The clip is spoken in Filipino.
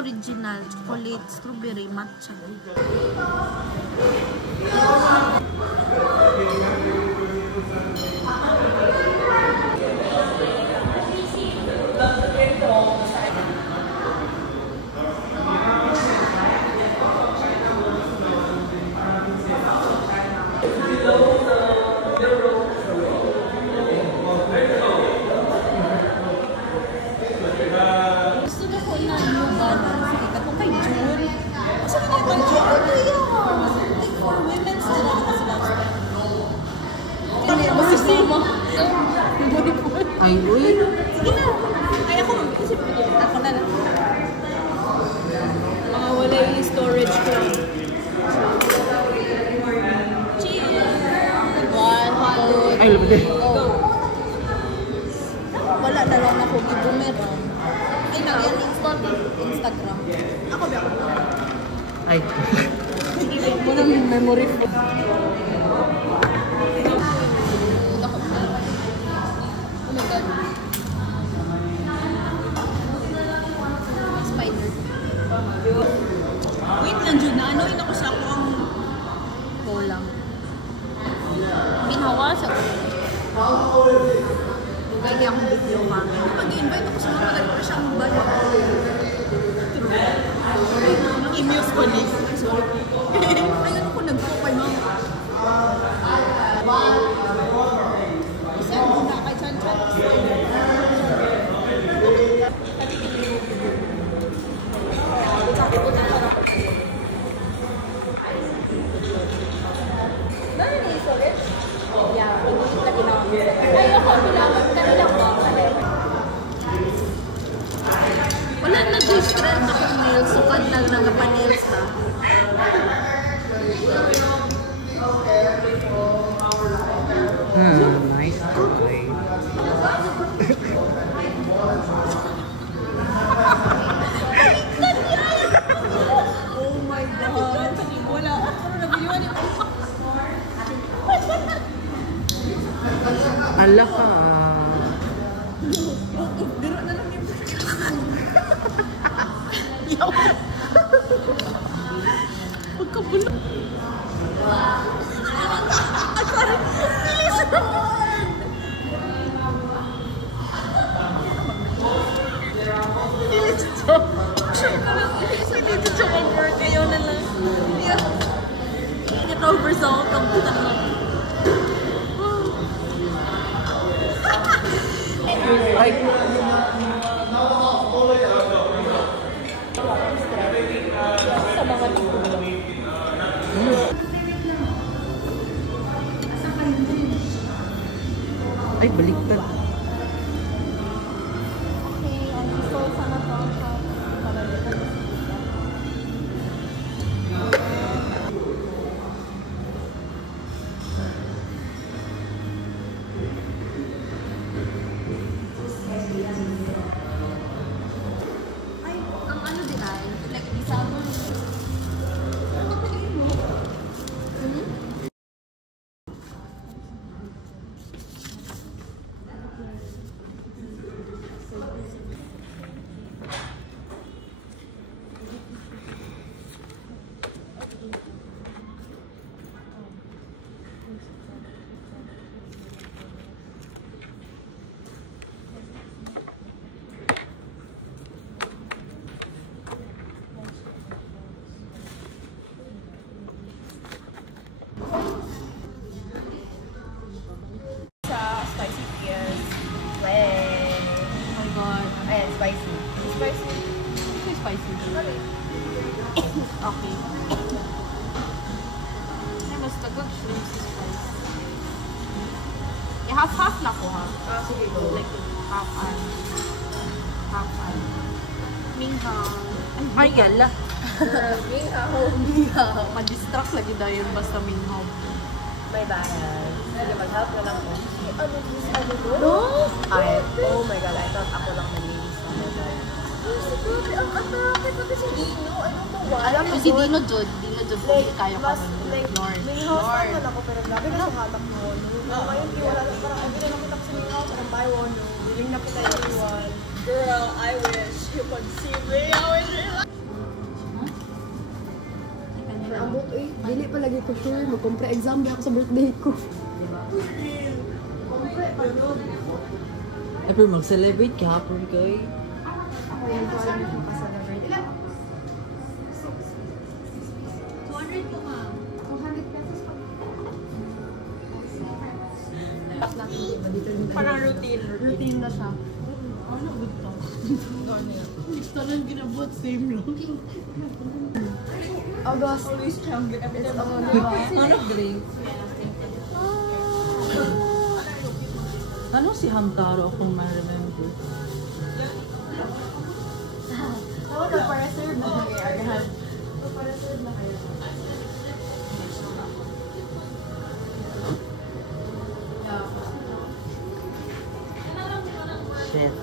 original. Chocolate, strawberry, matcha. Ay, uy. Sige na. Ay, ako mag-isip ko. Ako na lang. Mga wala yung storage ko. Cheers! 1, 2, ay, labad go. Wala na lang ako gibumeran. Ay, Instagram. Ako ba ako? Ay. Mo nang memory ko. Wait lang dyan na. Anoin ako sa ako ang kulang. Binawa sa ko. Lugay niya akong video pa. Pag-invite ako sa mga nagpapala siyang bala. True. Mag-imuse ko ni. Sorry. Ayun ako nag-focus mo. Isa ako na kay Chan-Chan. Wala na distress akong nails. Sukad lang nagpa-nails na. Nice toy. Oh my God. Wala. Ano nabiliwan yung Ala ka. biro na lang yung yaw. Pagkabulo. Sorry. Bilis. Hindi dito mag-work. Ayaw na lang. Get over sa akong tanong. Ay. Sa mga tulong. Ay, baliktad. Okay, ang gusto sana to para dito. Ay, ang ano din ay, like isama. Spicy pears. Way. Oh my God. Ayan, spicy. Spicy. Ito spicy. Sorry. Okay. Ay, mas tagag shrimp sa spicy. I-half-half na ko ha. Ah, sige go. Like, half-an. Half-an. Minghang. Ay, yala. Minghang. Ma-distract lagi dahil basta minghang. May bayan. Sige, mag-help na lang po. Ano to? No? Ay, oh my God, I thought ako lang nalinis. Oh my God. Grabe, ang atake pati si Dino. Ano to? Alam mo, si Dino Jod. Dino Jod. Like, Kaya ko mas, like, North. may house naman ako, pero grabe na sa hatak mo. Ngayon, di wala lang. Parang, hindi na nakita ko sa may house. Parang buy one, no? Biling na kita everyone. Girl, I wish you could see me. I wish you palagi ko sure. Magkumpre exam ba ako sa birthday ko. Ay, pero mag-celebrate ka hapon kay. Ako yung parang ko pa-celebrate. Ilan? 200 po, ma'am. 200 pesos pa. Parang routine. Routine na siya. Ano ba ito? Ito lang ginabot, same lang. August. Always champion. Every time ako Ano drink? Ano si Hamtaro kung ma-remember? Oo, nagpa-reserve na kayo. Agad. Nagpa-reserve na kayo. Shit.